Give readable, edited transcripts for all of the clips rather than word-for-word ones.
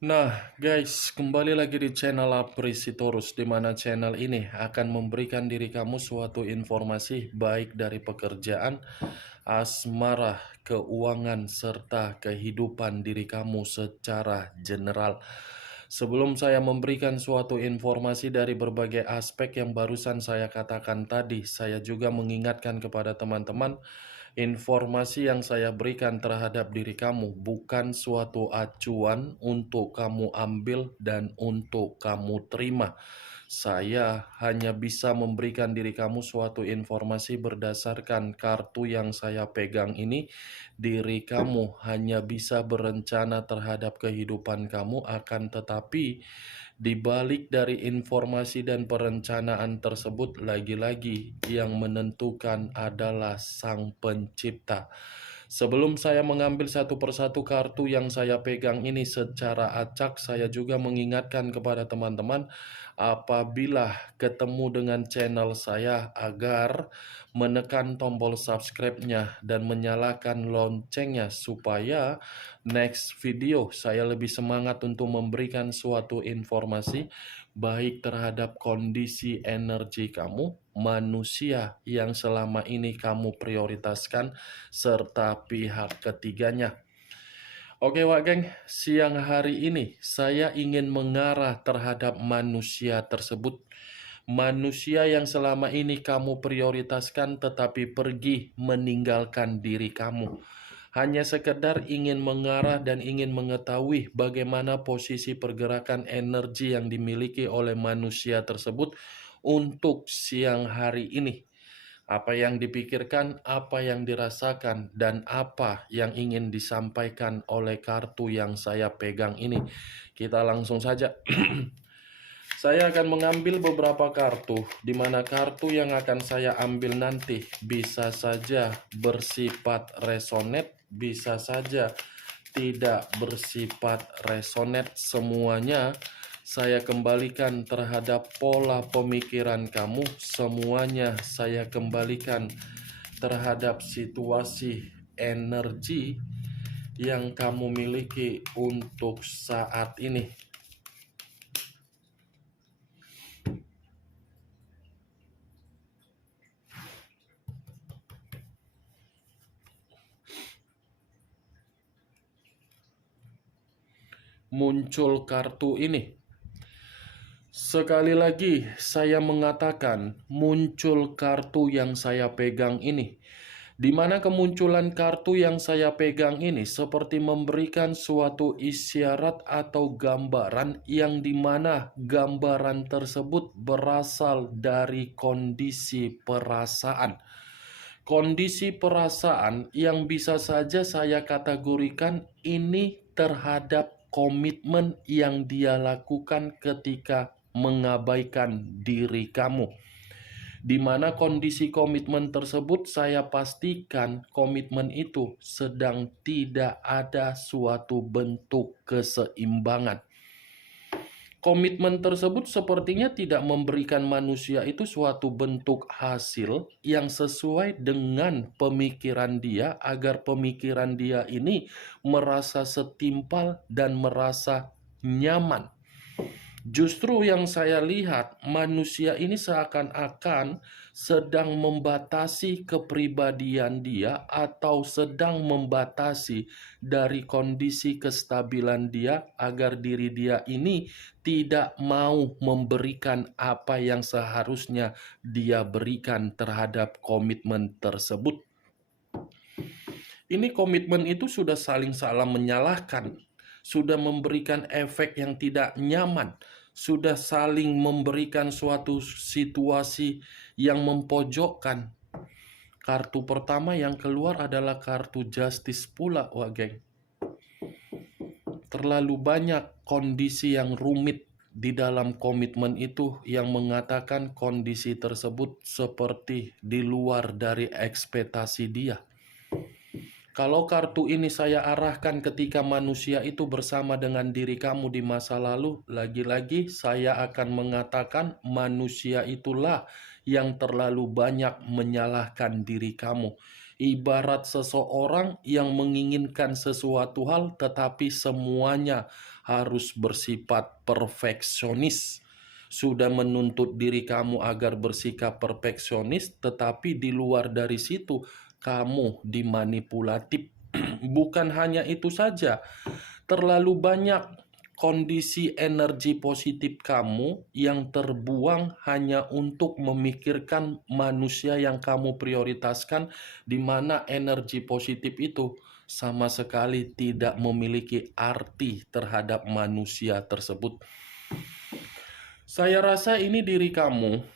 Nah, guys, kembali lagi di channel Aprisitorus, di mana channel ini akan memberikan diri kamu suatu informasi baik dari pekerjaan, asmara, keuangan, serta kehidupan diri kamu secara general. Sebelum saya memberikan suatu informasi dari berbagai aspek yang barusan saya katakan tadi, saya juga mengingatkan kepada teman-teman, informasi yang saya berikan terhadap diri kamu bukan suatu acuan untuk kamu ambil dan untuk kamu terima. Saya hanya bisa memberikan diri kamu suatu informasi berdasarkan kartu yang saya pegang ini. Diri kamu hanya bisa berencana terhadap kehidupan kamu, akan tetapi di balik dari informasi dan perencanaan tersebut, lagi-lagi yang menentukan adalah Sang Pencipta. Sebelum saya mengambil satu persatu kartu yang saya pegang ini secara acak, saya juga mengingatkan kepada teman-teman apabila ketemu dengan channel saya agar menekan tombol subscribe-nya dan menyalakan loncengnya supaya next video saya lebih semangat untuk memberikan suatu informasi baik terhadap kondisi energi kamu, manusia yang selama ini kamu prioritaskan, serta pihak ketiganya. Oke Wak Geng, siang hari ini saya ingin mengarah terhadap manusia tersebut. Manusia yang selama ini kamu prioritaskan tetapi pergi meninggalkan diri kamu. Hanya sekedar ingin mengarah dan ingin mengetahui bagaimana posisi pergerakan energi yang dimiliki oleh manusia tersebut untuk siang hari ini. Apa yang dipikirkan, apa yang dirasakan, dan apa yang ingin disampaikan oleh kartu yang saya pegang ini. Kita langsung saja. Saya akan mengambil beberapa kartu, di mana kartu yang akan saya ambil nanti bisa saja bersifat resonate, bisa saja tidak bersifat resonate. Semuanya saya kembalikan terhadap pola pemikiran kamu, semuanya saya kembalikan terhadap situasi energi yang kamu miliki untuk saat ini. Muncul kartu ini. Sekali lagi saya mengatakan muncul kartu yang saya pegang ini, di mana kemunculan kartu yang saya pegang ini seperti memberikan suatu isyarat atau gambaran yang dimana gambaran tersebut berasal dari kondisi perasaan. Kondisi perasaan yang bisa saja saya kategorikan ini terhadap komitmen yang dia lakukan ketika mengabaikan diri kamu. Di mana kondisi komitmen tersebut saya pastikan komitmen itu sedang tidak ada suatu bentuk keseimbangan. Komitmen tersebut sepertinya tidak memberikan manusia itu suatu bentuk hasil yang sesuai dengan pemikiran dia, agar pemikiran dia ini merasa setimpal dan merasa nyaman. Justru yang saya lihat, manusia ini seakan-akan sedang membatasi kepribadian dia atau sedang membatasi dari kondisi kestabilan dia agar diri dia ini tidak mau memberikan apa yang seharusnya dia berikan terhadap komitmen tersebut. Ini komitmen itu sudah saling salah menyalahkan, sudah memberikan efek yang tidak nyaman, sudah saling memberikan suatu situasi yang memojokkan. Kartu pertama yang keluar adalah kartu justice pula, wah geng. Terlalu banyak kondisi yang rumit di dalam komitmen itu yang mengatakan kondisi tersebut seperti di luar dari ekspektasi dia. Kalau kartu ini saya arahkan ketika manusia itu bersama dengan diri kamu di masa lalu, lagi-lagi saya akan mengatakan manusia itulah yang terlalu banyak menyalahkan diri kamu. Ibarat seseorang yang menginginkan sesuatu hal, tetapi semuanya harus bersifat perfeksionis. Sudah menuntut diri kamu agar bersikap perfeksionis, tetapi di luar dari situ kamu dimanipulatif. Bukan hanya itu saja, terlalu banyak kondisi energi positif kamu yang terbuang hanya untuk memikirkan manusia yang kamu prioritaskan, di mana energi positif itu sama sekali tidak memiliki arti terhadap manusia tersebut. Saya rasa ini diri kamu,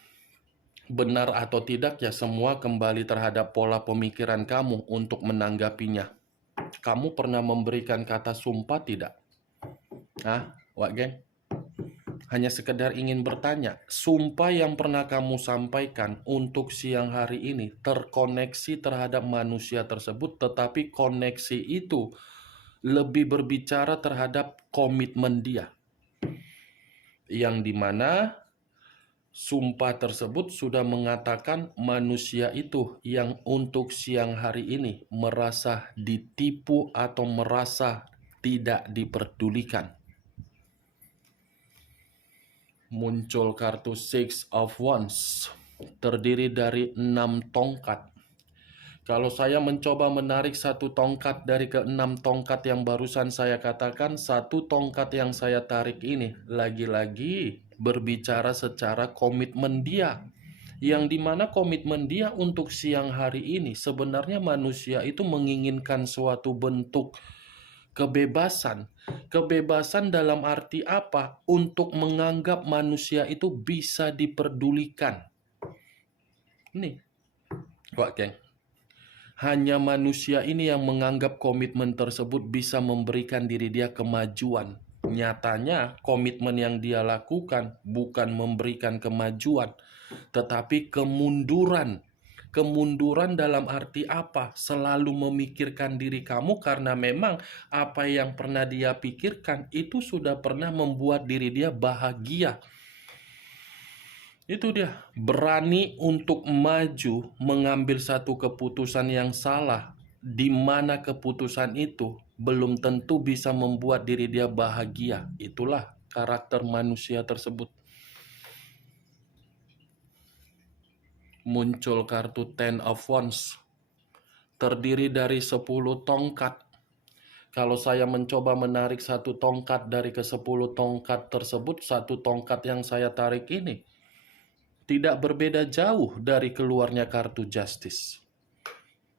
benar atau tidak ya semua kembali terhadap pola pemikiran kamu untuk menanggapinya. Kamu pernah memberikan kata sumpah tidak? Wak geng? Hanya sekedar ingin bertanya, sumpah yang pernah kamu sampaikan untuk siang hari ini terkoneksi terhadap manusia tersebut, tetapi koneksi itu lebih berbicara terhadap komitmen dia. Yang dimana sumpah tersebut sudah mengatakan manusia itu yang untuk siang hari ini merasa ditipu atau merasa tidak diperdulikan. Muncul kartu Six of Wands, terdiri dari 6 tongkat. Kalau saya mencoba menarik satu tongkat dari ke-6 tongkat yang barusan saya katakan, satu tongkat yang saya tarik ini lagi-lagi berbicara secara komitmen dia. Yang dimana komitmen dia untuk siang hari ini, sebenarnya manusia itu menginginkan suatu bentuk kebebasan. Kebebasan dalam arti apa? Untuk menganggap manusia itu bisa diperdulikan. Nih, Wak geng. Hanya manusia ini yang menganggap komitmen tersebut bisa memberikan diri dia kemajuan. Nyatanya, komitmen yang dia lakukan bukan memberikan kemajuan, tetapi kemunduran. Kemunduran dalam arti apa? Selalu memikirkan diri kamu karena memang apa yang pernah dia pikirkan itu sudah pernah membuat diri dia bahagia. Itu dia, berani untuk maju mengambil satu keputusan yang salah, di mana keputusan itu belum tentu bisa membuat diri dia bahagia. Itulah karakter manusia tersebut. Muncul kartu Ten of Wands, terdiri dari 10 tongkat. Kalau saya mencoba menarik satu tongkat dari ke-10 tongkat tersebut, satu tongkat yang saya tarik ini tidak berbeda jauh dari keluarnya kartu Justice.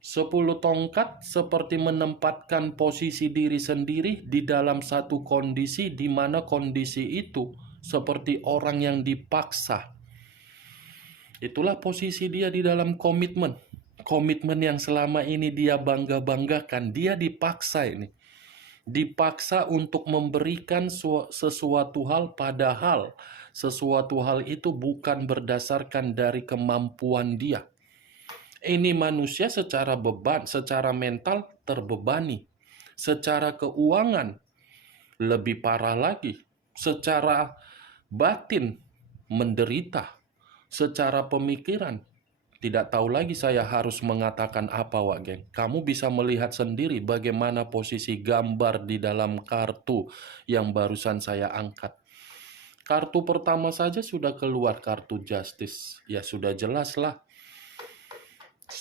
10 tongkat seperti menempatkan posisi diri sendiri di dalam satu kondisi di mana kondisi itu seperti orang yang dipaksa. Itulah posisi dia di dalam komitmen. Komitmen yang selama ini dia bangga-banggakan, dia dipaksa ini. Dipaksa untuk memberikan sesuatu hal, padahal sesuatu hal itu bukan berdasarkan dari kemampuan dia. Ini manusia secara beban, secara mental terbebani. Secara keuangan lebih parah lagi. Secara batin menderita. Secara pemikiran tidak tahu lagi saya harus mengatakan apa, Wak geng. Kamu bisa melihat sendiri bagaimana posisi gambar di dalam kartu yang barusan saya angkat. Kartu pertama saja sudah keluar kartu Justice. Ya sudah jelas lah.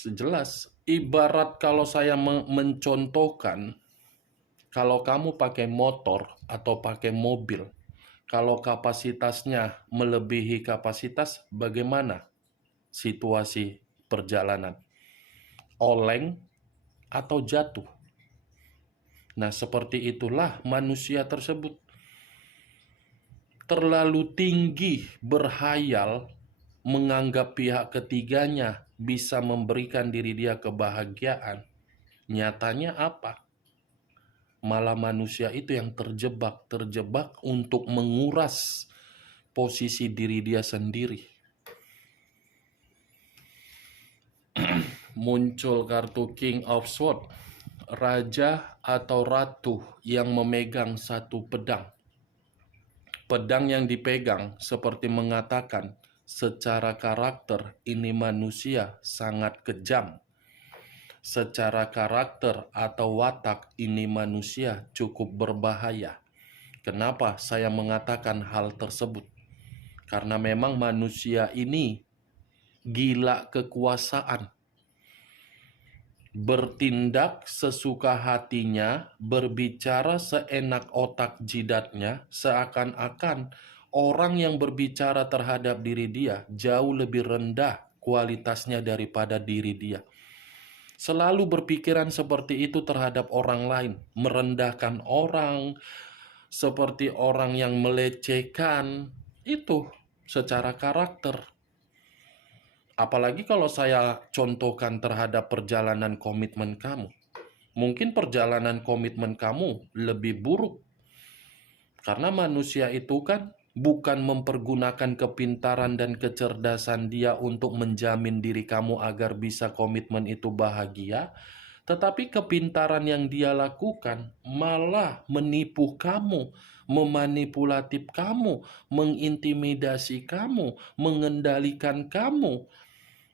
Jelas. Ibarat kalau saya mencontohkan, kalau kamu pakai motor atau pakai mobil, kalau kapasitasnya melebihi kapasitas, bagaimana situasi perjalanan? Oleng atau jatuh? Nah, seperti itulah manusia tersebut. Terlalu tinggi berhayal, menganggap pihak ketiganya bisa memberikan diri dia kebahagiaan. Nyatanya apa? Malah manusia itu yang terjebak untuk menguras posisi diri dia sendiri. Muncul kartu King of Swords, raja atau ratu yang memegang satu pedang. Pedang yang dipegang seperti mengatakan, secara karakter ini manusia sangat kejam. Secara karakter atau watak ini manusia cukup berbahaya. Kenapa saya mengatakan hal tersebut? Karena memang manusia ini gila kekuasaan. Bertindak sesuka hatinya, berbicara seenak otak jidatnya, seakan-akan orang yang berbicara terhadap diri dia jauh lebih rendah kualitasnya daripada diri dia. Selalu berpikiran seperti itu terhadap orang lain, merendahkan orang, seperti orang yang melecehkan, itu secara karakter. Apalagi kalau saya contohkan terhadap perjalanan komitmen kamu. Mungkin perjalanan komitmen kamu lebih buruk. Karena manusia itu kan bukan mempergunakan kepintaran dan kecerdasan dia untuk menjamin diri kamu agar bisa komitmen itu bahagia, tetapi kepintaran yang dia lakukan malah menipu kamu, memanipulatif kamu, mengintimidasi kamu, mengendalikan kamu.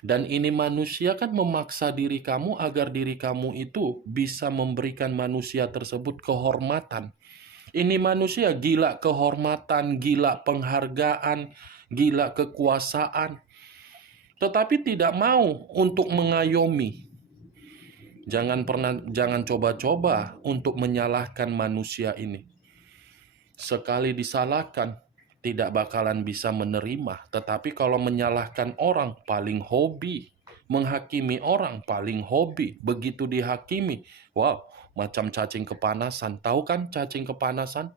Dan ini manusia kan memaksa diri kamu agar diri kamu itu bisa memberikan manusia tersebut kehormatan. Ini manusia gila kehormatan, gila penghargaan, gila kekuasaan, tetapi tidak mau untuk mengayomi. Jangan coba-coba untuk menyalahkan manusia ini. Sekali disalahkan, tidak bakalan bisa menerima. Tetapi kalau menyalahkan orang, paling hobi. Menghakimi orang, paling hobi. Begitu dihakimi, wow, macam cacing kepanasan. Tahu kan cacing kepanasan?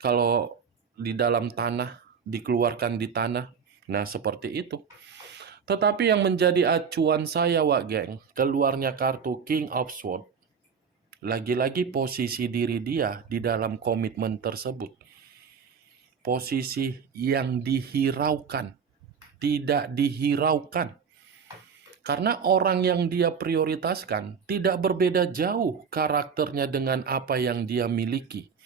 Kalau di dalam tanah, dikeluarkan di tanah. Nah, seperti itu. Tetapi yang menjadi acuan saya, Wak Geng, keluarnya kartu King of Swords, lagi-lagi posisi diri dia di dalam komitmen tersebut. Posisi yang dihiraukan, tidak dihiraukan. Karena orang yang dia prioritaskan tidak berbeda jauh karakternya dengan apa yang dia miliki.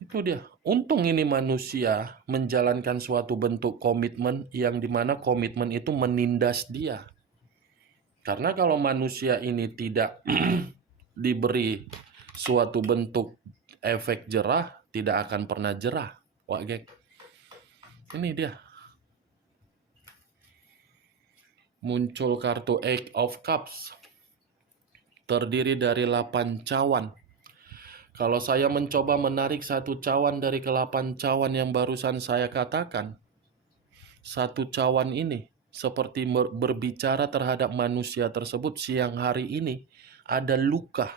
Itu dia. Untung ini manusia menjalankan suatu bentuk komitmen yang dimana komitmen itu menindas dia. Karena kalau manusia ini tidak diberi suatu bentuk efek jerah, tidak akan pernah jerah. Wah, geng. Ini dia. Muncul kartu Eight of Cups. Terdiri dari 8 cawan. Kalau saya mencoba menarik satu cawan dari ke-8 cawan yang barusan saya katakan, satu cawan ini seperti berbicara terhadap manusia tersebut siang hari ini ada luka.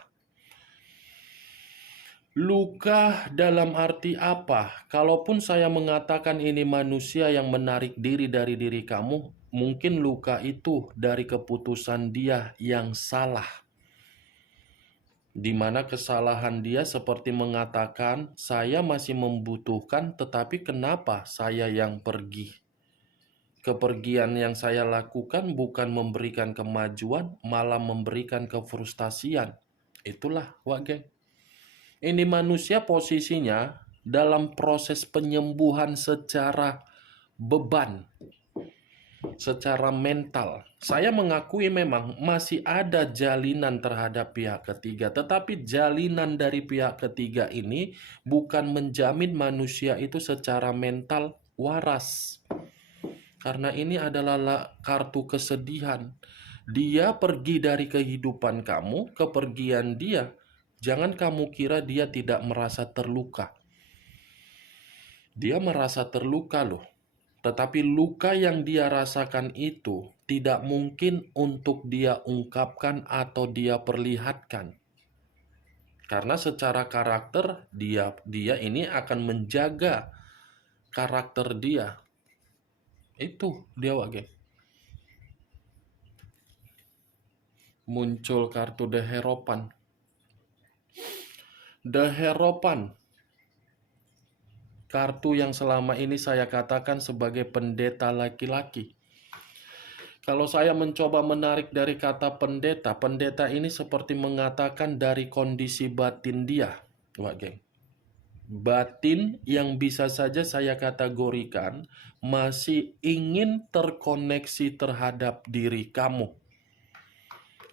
Luka dalam arti apa? Kalaupun saya mengatakan ini manusia yang menarik diri dari diri kamu, mungkin luka itu dari keputusan dia yang salah. Di mana kesalahan dia seperti mengatakan, saya masih membutuhkan, tetapi kenapa saya yang pergi? Kepergian yang saya lakukan bukan memberikan kemajuan, malah memberikan kefrustasian. Itulah, Wak Geng. Ini manusia posisinya dalam proses penyembuhan secara beban, secara mental. Saya mengakui memang masih ada jalinan terhadap pihak ketiga, tetapi jalinan dari pihak ketiga ini bukan menjamin manusia itu secara mental waras. Karena ini adalah kartu kesedihan. Dia pergi dari kehidupan kamu, kepergian dia. Jangan kamu kira dia tidak merasa terluka. Dia merasa terluka loh. Tetapi luka yang dia rasakan itu tidak mungkin untuk dia ungkapkan atau dia perlihatkan. Karena secara karakter dia ini akan menjaga karakter dia. Itu dia, Wak Geng. Muncul kartu The Hierophant. The Hierophant, kartu yang selama ini saya katakan sebagai pendeta laki-laki. Kalau saya mencoba menarik dari kata pendeta, pendeta ini seperti mengatakan dari kondisi batin dia, Wak geng. Batin yang bisa saja saya kategorikan masih ingin terkoneksi terhadap diri kamu.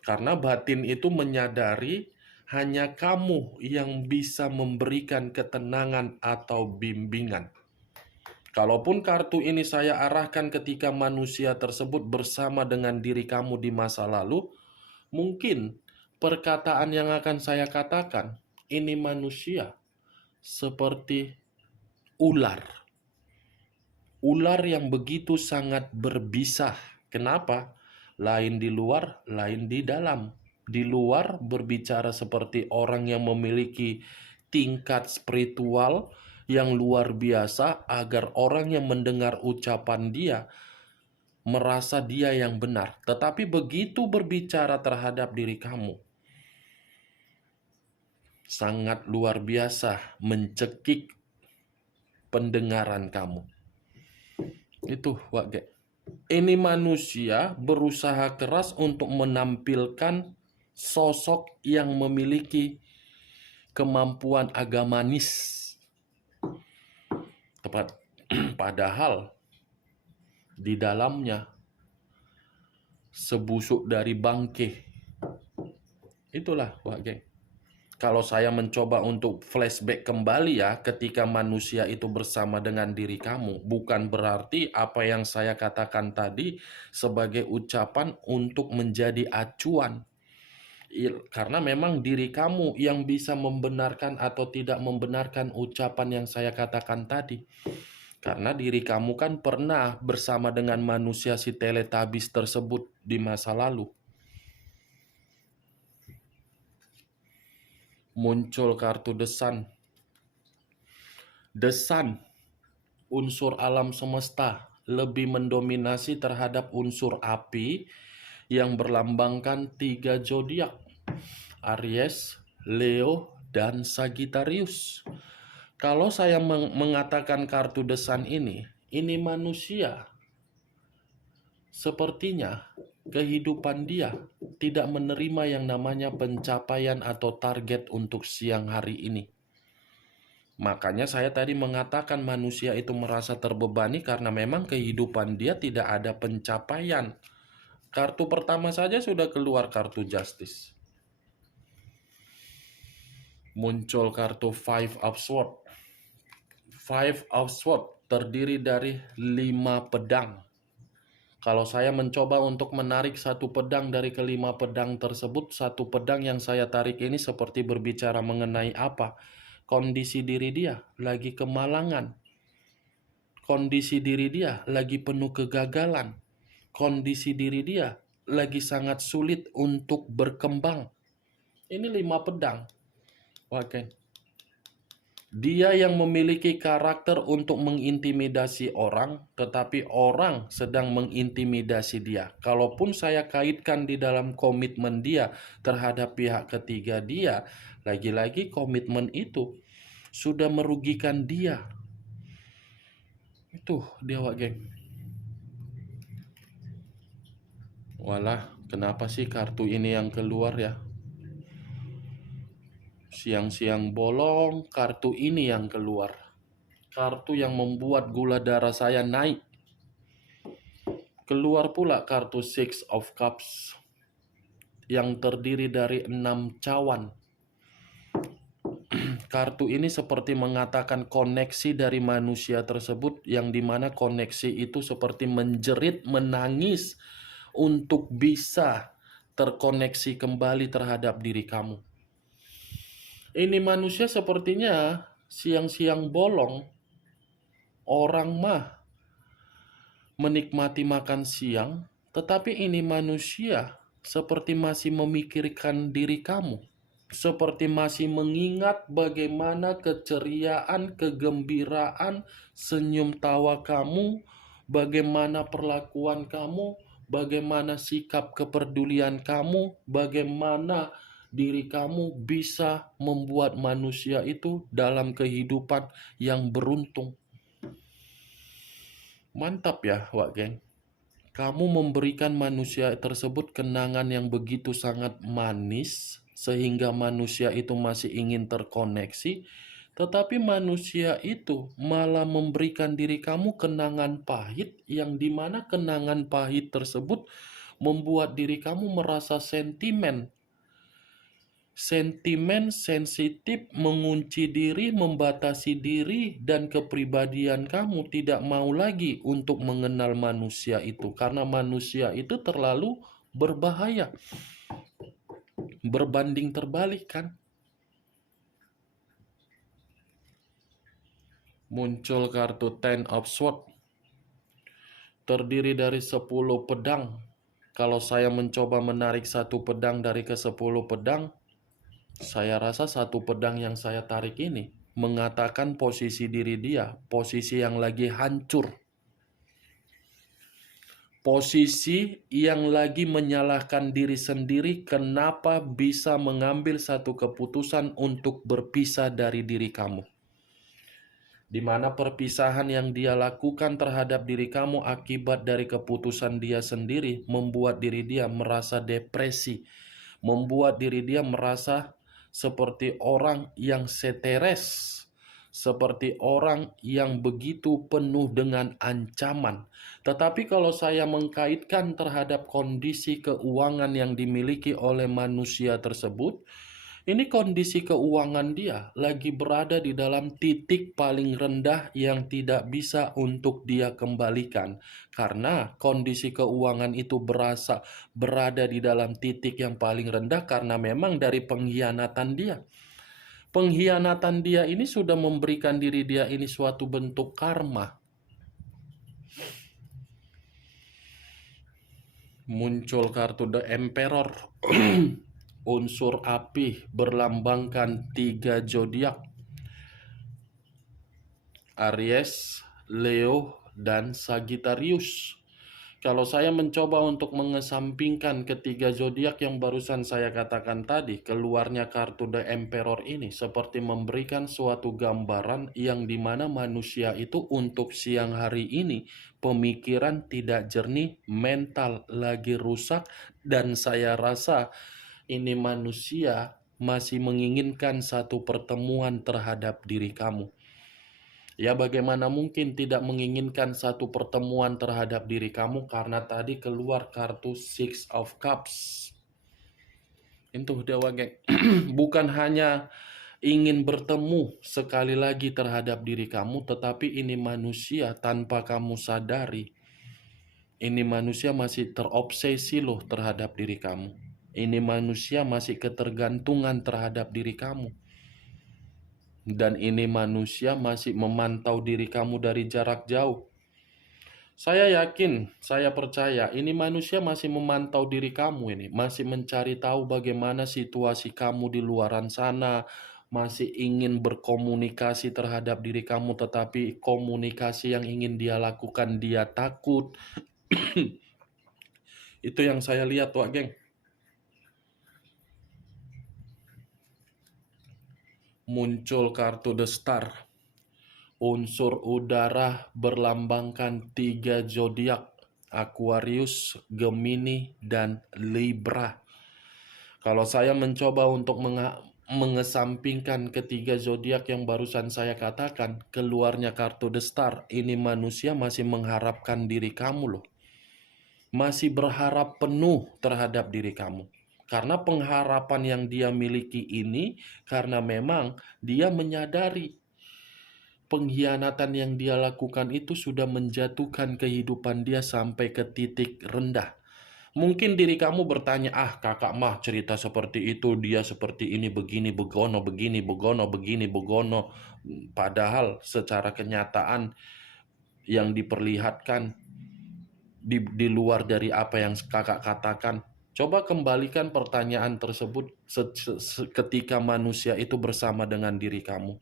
Karena batin itu menyadari hanya kamu yang bisa memberikan ketenangan atau bimbingan. Kalaupun kartu ini saya arahkan ketika manusia tersebut bersama dengan diri kamu di masa lalu, mungkin perkataan yang akan saya katakan, ini manusia seperti ular. Ular yang begitu sangat berbisa. Kenapa? Lain di luar, lain di dalam. Di luar berbicara seperti orang yang memiliki tingkat spiritual yang luar biasa agar orang yang mendengar ucapan dia merasa dia yang benar. Tetapi begitu berbicara terhadap diri kamu, sangat luar biasa mencekik pendengaran kamu. Itu Wak. Ini manusia berusaha keras untuk menampilkan sosok yang memiliki kemampuan agamanis. Tepat. Padahal di dalamnya sebusuk dari bangke. Itulah Wak geng. Kalau saya mencoba untuk flashback kembali ya, ketika manusia itu bersama dengan diri kamu, bukan berarti apa yang saya katakan tadi sebagai ucapan untuk menjadi acuan. Karena memang diri kamu yang bisa membenarkan atau tidak membenarkan ucapan yang saya katakan tadi. Karena diri kamu kan pernah bersama dengan manusia si Teletubbies tersebut di masa lalu. Muncul kartu The Sun. The Sun, unsur alam semesta, lebih mendominasi terhadap unsur api yang berlambangkan 3 zodiak, Aries, Leo, dan Sagittarius. Kalau saya mengatakan kartu The Sun ini manusia. Sepertinya kehidupan dia tidak menerima yang namanya pencapaian atau target untuk siang hari ini. Makanya saya tadi mengatakan manusia itu merasa terbebani karena memang kehidupan dia tidak ada pencapaian. Kartu pertama saja sudah keluar kartu Justice. Muncul kartu Five of Swords. Five of Swords terdiri dari 5 pedang. Kalau saya mencoba untuk menarik satu pedang dari kelima pedang tersebut, satu pedang yang saya tarik ini seperti berbicara mengenai apa? Kondisi diri dia lagi kemalangan. Kondisi diri dia lagi penuh kegagalan. Kondisi diri dia lagi sangat sulit untuk berkembang. Ini 5 pedang. Oke. Dia yang memiliki karakter untuk mengintimidasi orang, tetapi orang sedang mengintimidasi dia. Kalaupun saya kaitkan di dalam komitmen dia terhadap pihak ketiga dia, lagi-lagi komitmen itu sudah merugikan dia. Itu dia Wak geng. Walah, kenapa sih kartu ini yang keluar ya? Siang-siang bolong, kartu ini yang keluar. Kartu yang membuat gula darah saya naik. Keluar pula kartu Six of Cups yang terdiri dari 6 cawan. Kartu ini seperti mengatakan koneksi dari manusia tersebut, yang dimana koneksi itu seperti menjerit, menangis untuk bisa terkoneksi kembali terhadap diri kamu. Ini manusia sepertinya siang-siang bolong, orang mah menikmati makan siang, tetapi ini manusia seperti masih memikirkan diri kamu. Seperti masih mengingat bagaimana keceriaan, kegembiraan, senyum tawa kamu, bagaimana perlakuan kamu, bagaimana sikap kepedulian kamu, bagaimana diri kamu bisa membuat manusia itu dalam kehidupan yang beruntung. Mantap ya Wak geng. Kamu memberikan manusia tersebut kenangan yang begitu sangat manis, sehingga manusia itu masih ingin terkoneksi, tetapi manusia itu malah memberikan diri kamu kenangan pahit, yang dimana kenangan pahit tersebut membuat diri kamu merasa sentimen, sensitif, mengunci diri, membatasi diri, dan kepribadian kamu tidak mau lagi untuk mengenal manusia itu, karena manusia itu terlalu berbahaya. Berbanding terbalik kan? Muncul kartu Ten of Swords, terdiri dari 10 pedang. Kalau saya mencoba menarik satu pedang dari ke-10 pedang, saya rasa satu pedang yang saya tarik ini mengatakan posisi diri dia, posisi yang lagi hancur. Posisi yang lagi menyalahkan diri sendiri kenapa bisa mengambil satu keputusan untuk berpisah dari diri kamu. Di mana perpisahan yang dia lakukan terhadap diri kamu akibat dari keputusan dia sendiri membuat diri dia merasa depresi, membuat diri dia merasa seperti orang yang stres, seperti orang yang begitu penuh dengan ancaman. Tetapi kalau saya mengkaitkan terhadap kondisi keuangan yang dimiliki oleh manusia tersebut, ini kondisi keuangan dia lagi berada di dalam titik paling rendah yang tidak bisa untuk dia kembalikan. Karena kondisi keuangan itu berada di dalam titik yang paling rendah karena memang dari pengkhianatan dia. Pengkhianatan dia ini sudah memberikan diri dia ini suatu bentuk karma. Muncul kartu The Emperor. Unsur api berlambangkan 3 zodiak: Aries, Leo, dan Sagittarius. Kalau saya mencoba untuk mengesampingkan ketiga zodiak yang barusan saya katakan tadi, keluarnya kartu The Emperor ini seperti memberikan suatu gambaran yang dimana manusia itu untuk siang hari ini pemikiran tidak jernih, mental lagi rusak, dan saya rasa ini manusia masih menginginkan satu pertemuan terhadap diri kamu. Ya, bagaimana mungkin tidak menginginkan satu pertemuan terhadap diri kamu, karena tadi keluar kartu Six of Cups. Itu Dewa Geng. Bukan hanya ingin bertemu sekali lagi terhadap diri kamu, tetapi ini manusia tanpa kamu sadari. Ini manusia masih terobsesi loh terhadap diri kamu. Ini manusia masih ketergantungan terhadap diri kamu. Dan ini manusia masih memantau diri kamu dari jarak jauh. Saya yakin, saya percaya ini manusia masih memantau diri kamu ini, masih mencari tahu bagaimana situasi kamu di luaran sana, masih ingin berkomunikasi terhadap diri kamu, tetapi komunikasi yang ingin dia lakukan dia takut. Itu yang saya lihat, Wak Geng. Muncul kartu The Star. Unsur udara berlambangkan 3 zodiak: Aquarius, Gemini, dan Libra. Kalau saya mencoba untuk mengesampingkan ketiga zodiak yang barusan saya katakan, keluarnya kartu The Star, ini manusia masih mengharapkan diri kamu loh. Masih berharap penuh terhadap diri kamu. Karena pengharapan yang dia miliki ini, karena memang dia menyadari pengkhianatan yang dia lakukan itu sudah menjatuhkan kehidupan dia sampai ke titik rendah. Mungkin diri kamu bertanya, kakak mah cerita seperti itu, dia seperti ini, begini, begono, begini, begono, begini, begono. Padahal secara kenyataan yang diperlihatkan di luar dari apa yang kakak katakan. Coba kembalikan pertanyaan tersebut ketika manusia itu bersama dengan diri kamu.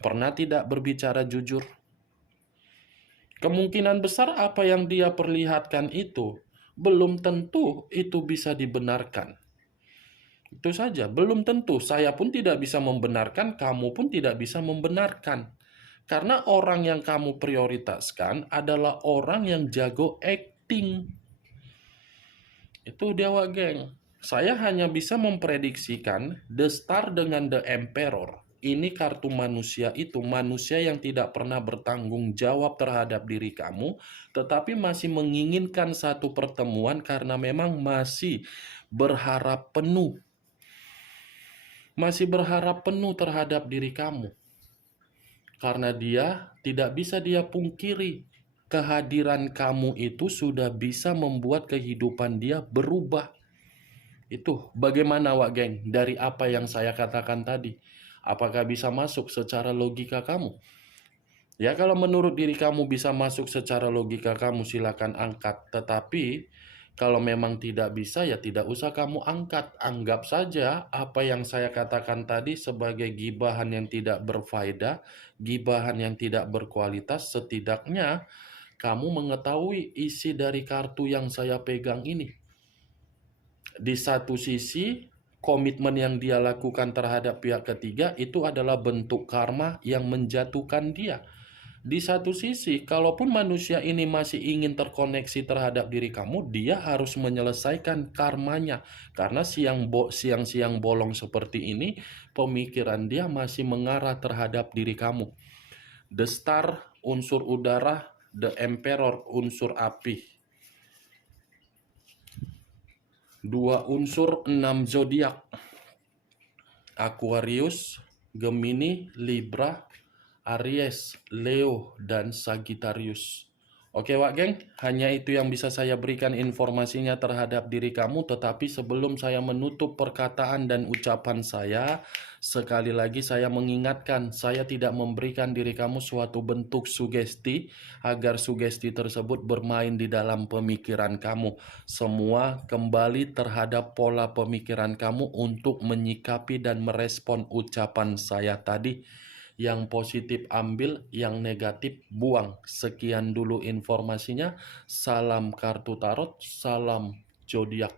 Pernah tidak berbicara jujur? Kemungkinan besar apa yang dia perlihatkan itu belum tentu itu bisa dibenarkan. Itu saja, belum tentu. Saya pun tidak bisa membenarkan, kamu pun tidak bisa membenarkan. Karena orang yang kamu prioritaskan adalah orang yang jago penting. Itu dia Wak geng. Saya hanya bisa memprediksikan The Star dengan The Emperor. Ini kartu manusia itu, manusia yang tidak pernah bertanggung jawab terhadap diri kamu, tetapi masih menginginkan satu pertemuan karena memang masih berharap penuh. Masih berharap penuh terhadap diri kamu. Karena dia tidak bisa dia pungkiri, kehadiran kamu itu sudah bisa membuat kehidupan dia berubah. Itu bagaimana Wak geng dari apa yang saya katakan tadi? Apakah bisa masuk secara logika kamu? Ya kalau menurut diri kamu bisa masuk secara logika kamu silakan angkat. Tetapi kalau memang tidak bisa ya tidak usah kamu angkat. Anggap saja apa yang saya katakan tadi sebagai gibahan yang tidak berfaedah, gibahan yang tidak berkualitas. Setidaknya kamu mengetahui isi dari kartu yang saya pegang ini. Di satu sisi, komitmen yang dia lakukan terhadap pihak ketiga itu adalah bentuk karma yang menjatuhkan dia. Di satu sisi, kalaupun manusia ini masih ingin terkoneksi terhadap diri kamu, dia harus menyelesaikan karmanya. Karena siang-siang bolong seperti ini, pemikiran dia masih mengarah terhadap diri kamu. The Star, unsur udara, The Emperor, unsur api. Dua unsur 6 zodiak. Aquarius, Gemini, Libra, Aries, Leo, dan Sagittarius. Oke Wak geng, hanya itu yang bisa saya berikan informasinya terhadap diri kamu. Tetapi sebelum saya menutup perkataan dan ucapan saya, sekali lagi saya mengingatkan, saya tidak memberikan diri kamu suatu bentuk sugesti agar sugesti tersebut bermain di dalam pemikiran kamu. Semua kembali terhadap pola pemikiran kamu untuk menyikapi dan merespon ucapan saya tadi. Yang positif ambil, yang negatif buang. Sekian dulu informasinya. Salam kartu tarot, salam zodiak.